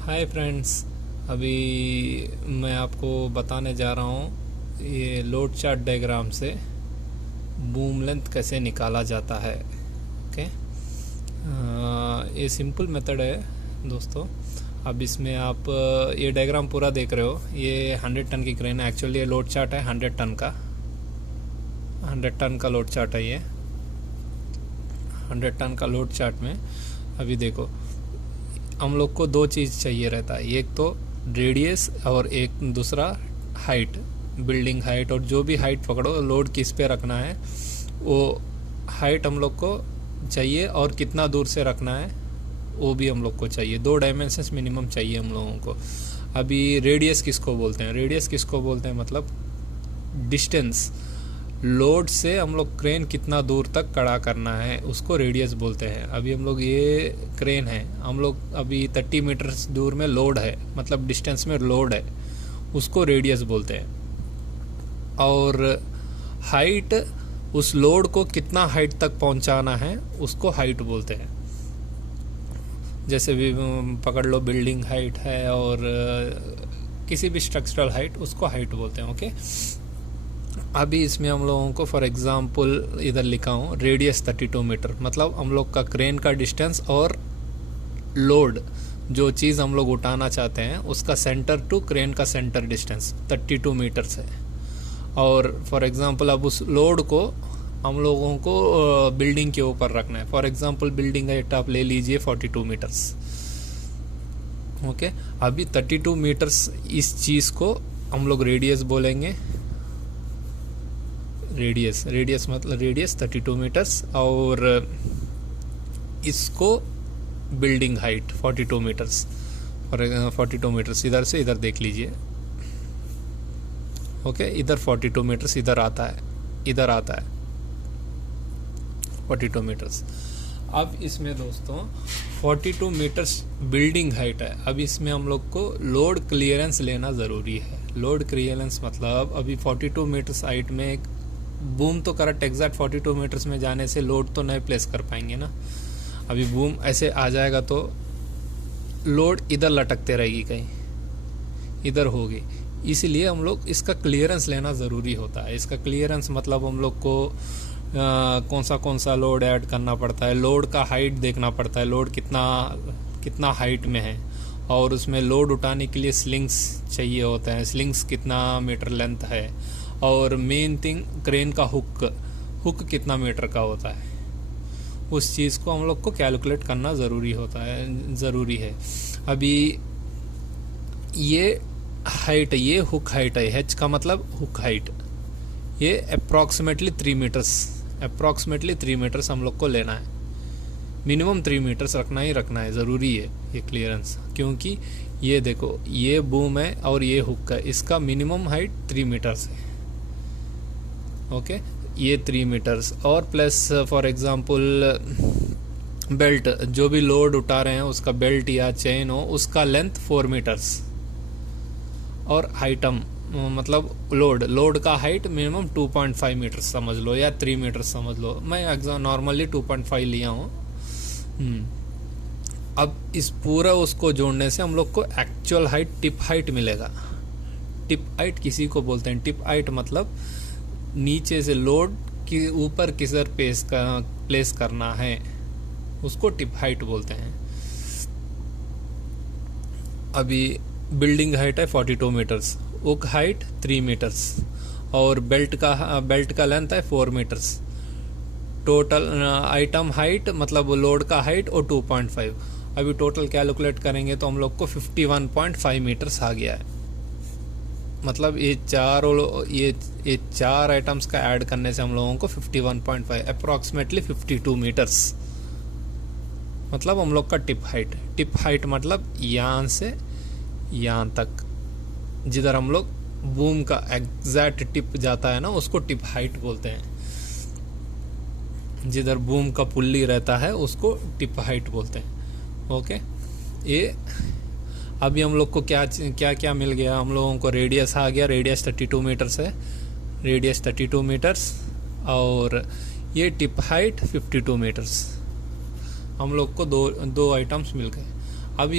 Hi friends. अभी मैं आपको बताने जा रहा हूँ ये लोड चार्ट डायग्राम से बूम लेंथ कैसे निकाला जाता है। ओके, ये सिंपल मेथड है दोस्तों। अब इसमें आप ये डायग्राम पूरा देख रहे हो, ये 100 टन की क्रेन है। एक्चुअली ये लोड चार्ट है 100 टन का, 100 टन का लोड चार्ट है ये। 100 टन का लोड चार्ट में अभी देखो, हम लोग को दो चीज़ चाहिए रहता है, एक तो रेडियस और एक दूसरा हाइट, बिल्डिंग हाइट। और जो भी हाइट पकड़ो, लोड किस पे रखना है वो हाइट हम लोग को चाहिए, और कितना दूर से रखना है वो भी हम लोग को चाहिए। दो डायमेंशंस मिनिमम चाहिए हम लोगों को। अभी रेडियस किसको बोलते हैं? रेडियस किसको बोलते हैं मतलब डिस्टेंस, लोड से हम लोग क्रेन कितना दूर तक खड़ा करना है उसको रेडियस बोलते हैं। अभी हम लोग ये क्रेन है, हम लोग अभी 30 मीटर दूर में लोड है, मतलब डिस्टेंस में लोड है, उसको रेडियस बोलते हैं। और हाइट, उस लोड को कितना हाइट तक पहुंचाना है उसको हाइट बोलते हैं। जैसे भी पकड़ लो, बिल्डिंग हाइट है और किसी भी स्ट्रक्चरल हाइट, उसको हाइट बोलते हैं। ओके, अभी इसमें हम लोगों को फॉर एग्जांपल इधर लिखा हूँ रेडियस 32 मीटर, मतलब हम लोग का क्रेन का डिस्टेंस और लोड, जो चीज़ हम लोग उठाना चाहते हैं उसका सेंटर टू क्रेन का सेंटर डिस्टेंस 32 मीटर्स है। और फॉर एग्जांपल अब उस लोड को हम लोगों को बिल्डिंग के ऊपर रखना है। फॉर एग्जांपल बिल्डिंग हाइट आप ले लीजिए 42 मीटर्स। ओके, अभी 32 मीटर्स इस चीज़ को हम लोग रेडियस बोलेंगे। रेडियस मतलब रेडियस 32 मीटर्स, और इसको बिल्डिंग हाइट 42 मीटर्स। और 42 मीटर्स इधर से इधर देख लीजिए। ओके, इधर 42 मीटर्स इधर आता है, इधर आता है 42 मीटर्स। अब इसमें दोस्तों 42 मीटर्स बिल्डिंग हाइट है। अब इसमें हम लोग को लोड क्लियरेंस लेना ज़रूरी है। लोड क्लियरेंस मतलब अभी 42 मीटर्स हाइट में एक बूम तो करेक्ट एग्जैक्ट 42 मीटर्स में जाने से लोड तो नहीं प्लेस कर पाएंगे ना। अभी बूम ऐसे आ जाएगा तो लोड इधर लटकते रहेगी, कहीं इधर होगी। इसीलिए हम लोग इसका क्लियरेंस लेना ज़रूरी होता है। इसका क्लियरेंस मतलब हम लोग को कौन सा लोड ऐड करना पड़ता है, लोड का हाइट देखना पड़ता है, लोड कितना हाइट में है, और उसमें लोड उठाने के लिए स्लिंग्स चाहिए होता है, स्लिंग्स कितना मीटर लेंथ है, और मेन थिंग क्रेन का हुक कितना मीटर का होता है। उस चीज़ को हम लोग को कैलकुलेट करना ज़रूरी है। अभी ये हाइट, ये हुक हाइट है, एच का मतलब हुक हाइट, ये अप्रॉक्सीमेटली 3 मीटर्स हम लोग को लेना है। मिनिमम 3 मीटर्स रखना है, ज़रूरी है ये क्लियरेंस। क्योंकि ये देखो, ये बूम है और ये हुक है, इसका मिनिमम हाइट 3 मीटर्स है। ओके, ये 3 मीटर्स और प्लस फॉर एग्जांपल बेल्ट, जो भी लोड उठा रहे हैं उसका बेल्ट या चेन हो, उसका लेंथ 4 मीटर्स। और हाइटम मतलब लोड का हाइट मिनिमम 2.5 मीटर समझ लो, या 3 मीटर समझ लो। मैं एग्जाम नॉर्मली 2.5 लिया हूँ। अब इस पूरा उसको जोड़ने से हम लोग को एक्चुअल हाइट, टिप हाइट मिलेगा। टिप हाइट किसी को बोलते हैं, टिप हाइट मतलब नीचे से लोड के ऊपर किधर प्लेस करना है, उसको टिप हाइट बोलते हैं। अभी बिल्डिंग हाइट है 42 मीटर्स, हुक हाइट 3 मीटर्स, और बेल्ट का लेंथ है 4 मीटर्स। टोटल आइटम हाइट मतलब लोड का हाइट और 2.5। अभी टोटल कैलकुलेट करेंगे तो हम लोग को 51.5 मीटर्स आ गया है। मतलब ये चार आइटम्स का ऐड करने से हम लोगों को 51.5 अप्रॉक्सीमेटली 52 मीटर्स मतलब हम लोग का टिप हाइट मतलब यहाँ से यहाँ तक, जिधर हम लोग बूम का एग्जैक्ट टिप जाता है ना, उसको टिप हाइट बोलते हैं। जिधर बूम का पुल्ली रहता है उसको टिप हाइट बोलते हैं। ओके, ये अभी हम लोग को क्या मिल गया, हम लोगों को रेडियस आ गया, रेडियस 32 मीटर्स है, रेडियस 32 मीटर्स, और ये टिप हाइट 52 मीटर्स। हम लोग को दो आइटम्स मिल गए। अब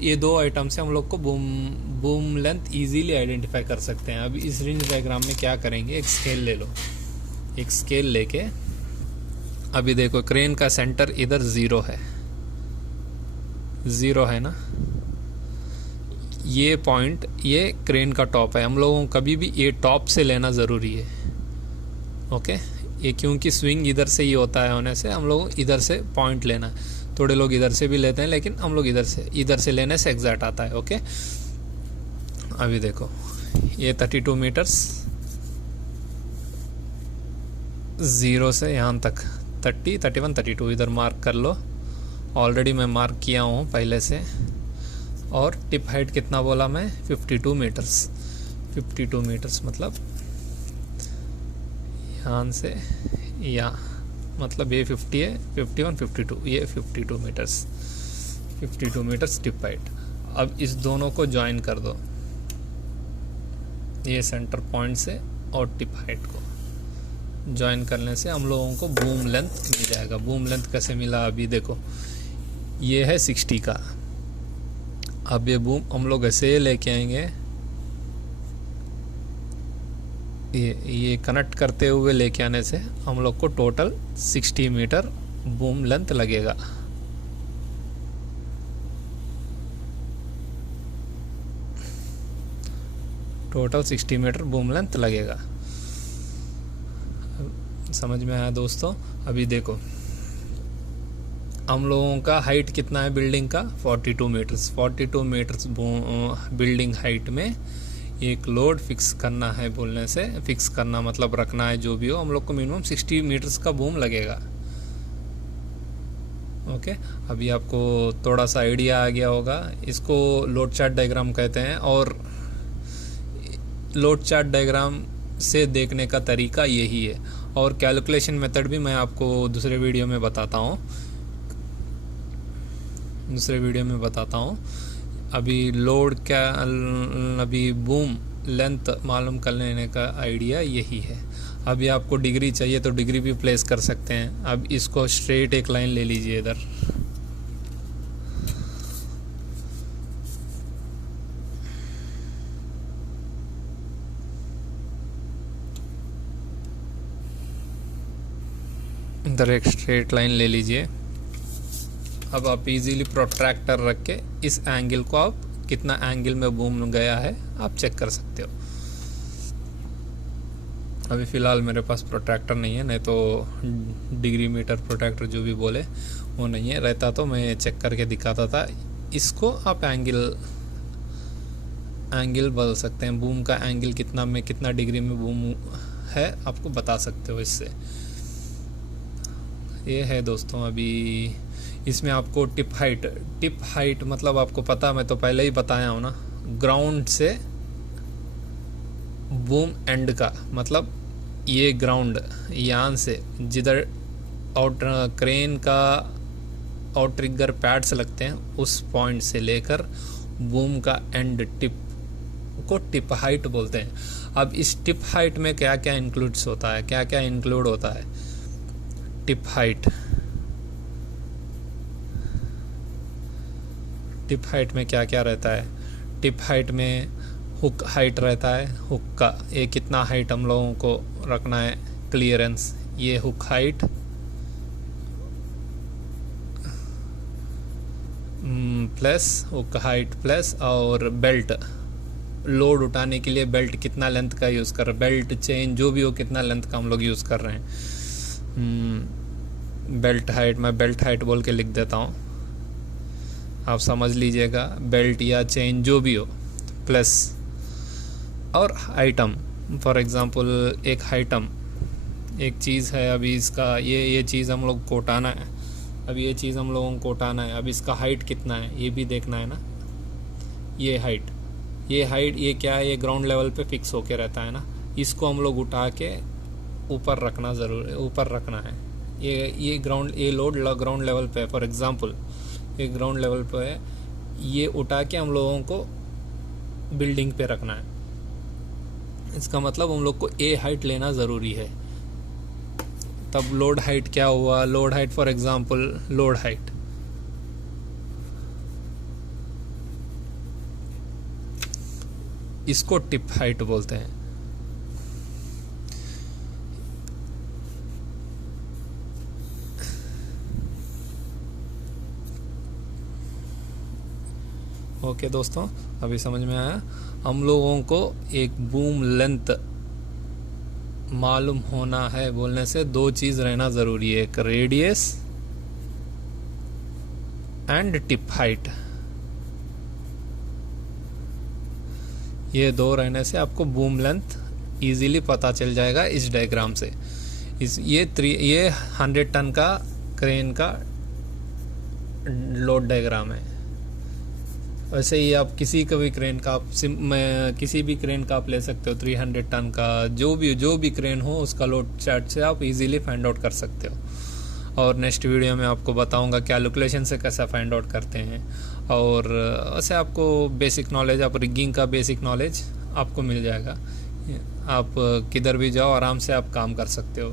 ये दो आइटम से हम लोग को बूम लेंथ इजीली आइडेंटिफाई कर सकते हैं। अब इस रेंज डायग्राम में क्या करेंगे, एक स्केल ले लो, एक स्केल लेके अभी देखो क्रेन का सेंटर इधर 0 है, 0 है ना, ये पॉइंट ये क्रेन का टॉप है। हम लोगों को कभी भी ये टॉप से लेना ज़रूरी है, ओके। ये क्योंकि स्विंग इधर से ही होता है, होने से हम लोग इधर से पॉइंट लेना है। थोड़े लोग इधर से भी लेते हैं, लेकिन हम लोग इधर से लेने से एग्जैक्ट आता है, ओके। अभी देखो ये 32 मीटर्स 0 से यहाँ तक 30, 31, 32 इधर मार्क कर लो। ऑलरेडी मैं मार्क किया हूँ पहले से। और टिप हाइट कितना बोला मैं, 52 मीटर्स। 52 मीटर्स मतलब यहाँ से यहाँ, मतलब ये 50 है, 51, 52, ये 52 मीटर्स, 52 मीटर्स टिप हाइट। अब इस दोनों को ज्वाइन कर दो, ये सेंटर पॉइंट से और टिप हाइट को ज्वाइन करने से हम लोगों को बूम लेंथ मिल जाएगा। बूम लेंथ कैसे मिला, अभी देखो ये है 60 का। अब ये बूम हम लोग ऐसे लेके आएंगे, ये कनेक्ट करते हुए लेके आने से हम लोग को टोटल 60 मीटर बूम लेंथ लगेगा। टोटल 60 मीटर बूम लेंथ लगेगा। समझ में आया दोस्तों? अभी देखो हम लोगों का हाइट कितना है बिल्डिंग का, 42 मीटर्स। 42 मीटर्स बिल्डिंग हाइट में एक लोड फिक्स करना है, बोलने से फिक्स करना मतलब रखना है, जो भी हो, हम लोग को मिनिमम 60 मीटर्स का बूम लगेगा, ओके। अभी आपको थोड़ा सा आइडिया आ गया होगा। इसको लोड चार्ट डायग्राम कहते हैं, और लोड चार्ट डायग्राम से देखने का तरीका यही है। और कैलकुलेशन मेथड भी मैं आपको दूसरे वीडियो में बताता हूँ, अभी लोड क्या, अभी बूम लेंथ मालूम कर लेने का आइडिया यही है। अभी आपको डिग्री चाहिए तो डिग्री भी प्लेस कर सकते हैं। अब इसको स्ट्रेट एक लाइन ले लीजिए इधर, एक स्ट्रेट लाइन ले लीजिए। अब आप इजीली प्रोट्रैक्टर रख के इस एंगल को, आप कितना एंगल में बूम गया है आप चेक कर सकते हो। अभी फ़िलहाल मेरे पास प्रोट्रैक्टर नहीं है, नहीं तो डिग्री मीटर प्रोट्रैक्टर जो भी बोले वो नहीं है, रहता तो मैं चेक करके दिखाता था। इसको आप एंगल बदल सकते हैं, बूम का एंगल कितना में कितना डिग्री में बूम है आपको बता सकते हो इससे। ये है दोस्तों, अभी इसमें आपको टिप हाइट मतलब आपको पता, मैं तो पहले ही बताया हूँ ना, ग्राउंड से बूम एंड का मतलब ये ग्राउंड यहाँ से जिधर क्रेन का और ट्रिगर पैड्स लगते हैं उस पॉइंट से लेकर बूम का एंड टिप को टिप हाइट बोलते हैं। अब इस टिप हाइट में क्या क्या इंक्लूड होता है, टिप हाइट में क्या क्या रहता है। टिप हाइट में हुक हाइट रहता है, हुक का ये कितना हाइट हम लोगों को रखना है, क्लियरेंस, ये hook height plus hook height plus, और बेल्ट लोड उठाने के लिए बेल्ट कितना लेंथ का यूज़ कर रहे हैं, बेल्ट चेन जो भी हो कितना लेंथ का हम लोग यूज़ कर रहे हैं। बेल्ट हाइट, मैं बेल्ट हाइट बोल के लिख देता हूँ, आप समझ लीजिएगा, बेल्ट या चेन जो भी हो, प्लस और आइटम, फॉर एग्जांपल एक आइटम एक चीज़ है, अभी इसका ये चीज़ हम लोग को उठाना है, अब ये चीज़ हम लोगों को उठाना है, अब इसका हाइट कितना है ये भी देखना है ना। ये हाइट ये क्या है, ये ग्राउंड लेवल पे फिक्स होके रहता है ना, इसको हम लोग उठा के ऊपर रखना ज़रूर है, ऊपर रखना है। ये लोड ग्राउंड लेवल पे है, फॉर एग्जांपल ये ग्राउंड लेवल पे है, ये उठा के हम लोगों को बिल्डिंग पे रखना है। इसका मतलब हम लोग को ए हाइट लेना ज़रूरी है। तब लोड हाइट क्या हुआ, load height for example load height इसको टिप हाइट बोलते हैं। ओके दोस्तों, अभी समझ में आया। हम लोगों को एक बूम लेंथ मालूम होना है बोलने से दो चीज रहना जरूरी है, एक रेडियस एंड टिप हाइट। ये दो रहने से आपको बूम लेंथ इजीली पता चल जाएगा इस डायग्राम से। ये 100 टन का क्रेन का लोड डायग्राम है। वैसे ही आप किसी का भी क्रेन का किसी भी क्रेन का आप ले सकते हो, 300 टन का जो भी क्रेन हो उसका लोड चार्ट से आप इजीली फाइंड आउट कर सकते हो। और नेक्स्ट वीडियो में आपको बताऊंगा कैलकुलेशन से कैसा फाइंड आउट करते हैं। और वैसे आपको बेसिक नॉलेज, आप रिगिंग का बेसिक नॉलेज आपको मिल जाएगा। आप किधर भी जाओ आराम से आप काम कर सकते हो।